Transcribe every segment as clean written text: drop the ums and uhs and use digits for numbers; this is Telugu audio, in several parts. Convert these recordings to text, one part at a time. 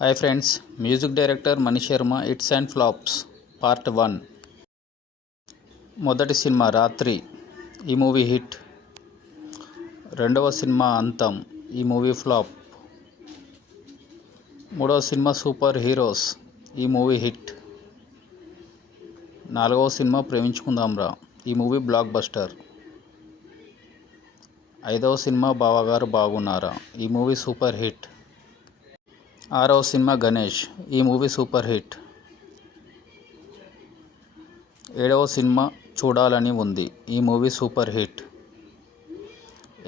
Hi friends, music director Mani Sharma hits and flops part 1. మొదటి సినిమా రాత్రి, ఈ మూవీ హిట్. రెండవ సినిమా అంతం, ఈ మూవీ ఫ్లాప్. మూడవ సినిమా సూపర్ హీరోస్, ఈ మూవీ హిట్. నాలుగవ సినిమా ప్రేమించుకుందాంరా, ఈ మూవీ బ్లాక్ బస్టర్. ఐదవ సినిమా బావగారు బాగున్నారా, ఈ మూవీ సూపర్ హిట్. ఆరవ సినిమా గణేష్, ఈ మూవీ సూపర్ హిట్. ఏడవ సినిమా చూడాలని ఉంది, ఈ మూవీ సూపర్ హిట్.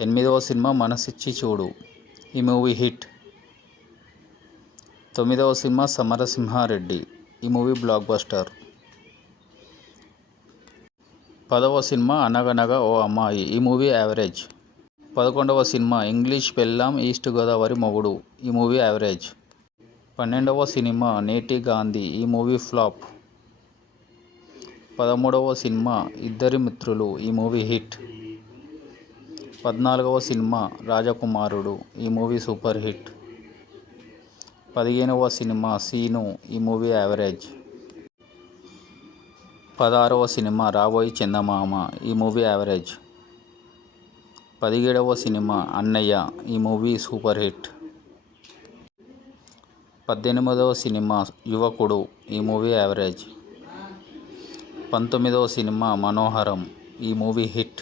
ఎనిమిదవ సినిమా మనసిచ్చి చూడు, ఈ మూవీ హిట్. తొమ్మిదవ సినిమా సమరసింహారెడ్డి, ఈ మూవీ బ్లాక్ బస్టర్. 10వ సినిమా అనగనగా ఓ అమ్మాయి, ఈ మూవీ యావరేజ్. 11వ సినిమా ఇంగ్లీష్ పెళ్ళాం ఈస్ట్ గోదావరి మొగుడు, ఈ మూవీ యావరేజ్. 12వ సినిమా నేటి గాంధీ, ఈ మూవీ ఫ్లాప్. 13వ సినిమా ఇద్దరి మిత్రులు, ఈ మూవీ హిట్. 14వ సినిమా రాజకుమారుడు, ఈ మూవీ సూపర్ హిట్. 15వ సినిమా సీను, ఈ మూవీ యావరేజ్. 16వ సినిమా రాబోయి చందమామ, ఈ మూవీ యావరేజ్. 17వ సినిమా అన్నయ్య, ఈ మూవీ సూపర్ హిట్. 18వ సినిమా యువకుడు, ఈ మూవీ యావరేజ్. 19వ సినిమా మనోహరం, ఈ మూవీ హిట్.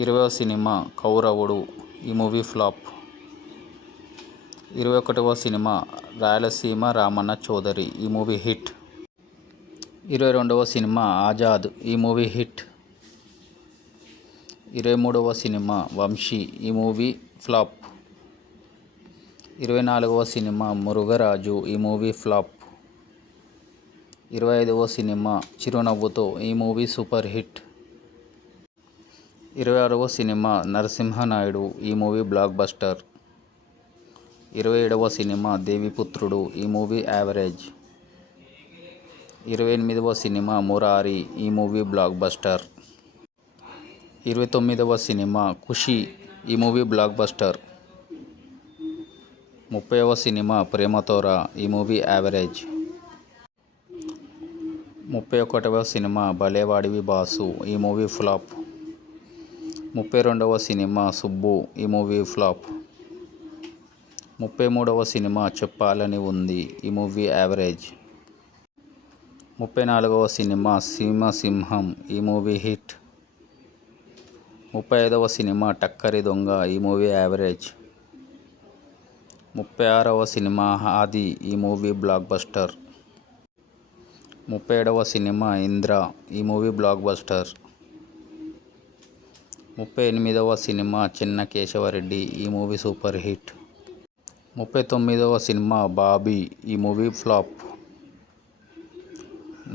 20వ సినిమా కౌరవుడు, ఈ మూవీ ఫ్లాప్. 21వ సినిమా రాయలసీమ రామన్న చౌదరి, ఈ మూవీ హిట్. 22వ సినిమా ఆజాద్, ఈ మూవీ హిట్. 23వ సినిమా వంశీ, ఈ మూవీ ఫ్లాప్. 24వ సినిమా మురుగరాజు, ఈ మూవీ ఫ్లాప్. 25వ సినిమా చిరునవ్వుతో, ఈ మూవీ సూపర్ హిట్. 26వ సినిమా నరసింహనాయుడు, ఈ మూవీ బ్లాక్ బస్టర్. 27వ సినిమా దేవిపుత్రుడు, ఈ మూవీ యావరేజ్. 28వ సినిమా మురారి, ఈ మూవీ బ్లాక్ బస్టర్. 29వ సినిమా ఖుషి, ఈ మూవీ బ్లాక్ బస్టర్. 30వ సినిమా ప్రేమతోరా, ఈ మూవీ యావరేజ్. 31వ సినిమా భలేవాడివి బాసు, ఈ మూవీ ఫ్లాప్. 32వ సినిమా సుబ్బు, ఈ మూవీ ఫ్లాప్. 33వ సినిమా చెప్పాలని ఉంది, ఈ మూవీ యావరేజ్. 34వ సినిమా సీమసింహం, ఈ మూవీ హిట్. 35వ సినిమా టక్కరి దొంగ, ఈ మూవీ యావరేజ్. 36వ సినిమా ఆది, ఈ మూవీ బ్లాక్ బస్టర్. 37వ సినిమా ఇంద్ర, ఈ మూవీ బ్లాక్ బస్టర్. 38వ సినిమా చిన్న కేశవరెడ్డి, ఈ మూవీ సూపర్ హిట్. 39వ సినిమా బాబీ, ఈ మూవీ ఫ్లాప్.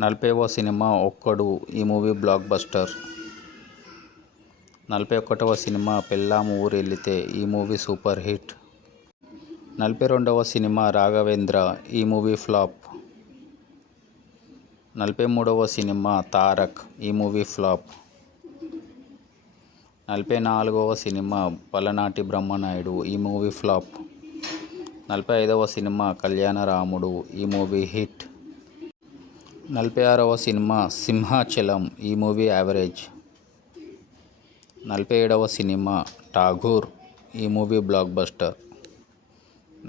40వ సినిమా ఒక్కడు, ఈ మూవీ బ్లాక్ బస్టర్. 41వ సినిమా పెళ్ళాం ఊరెళితే, ఈ మూవీ సూపర్ హిట్. 42వ సినిమా రాఘవేంద్ర, ఈ మూవీ ఫ్లాప్. 43వ సినిమా తారక్, ఈ మూవీ ఫ్లాప్. 44వ సినిమా పలనాటి బ్రహ్మనాయుడు, ఈ మూవీ ఫ్లాప్. 45వ సినిమా కళ్యాణరాముడు, ఈ మూవీ హిట్. 46వ సినిమా సింహాచలం, ఈ మూవీ యావరేజ్. 47వ సినిమా ఠాగూర్, ఈ మూవీ బ్లాక్ బస్టర్.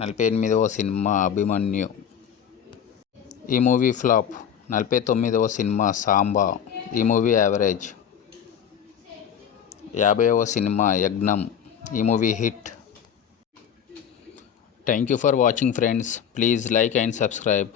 48వ సినిమా అభిమన్యు, ఈ మూవీ ఫ్లాప్. 49వ సినిమా సాంబా, ఈ మూవీ యావరేజ్. 50వ సినిమా యజ్ఞం, ఈ movie hit. Thank you for watching friends. Please like and subscribe.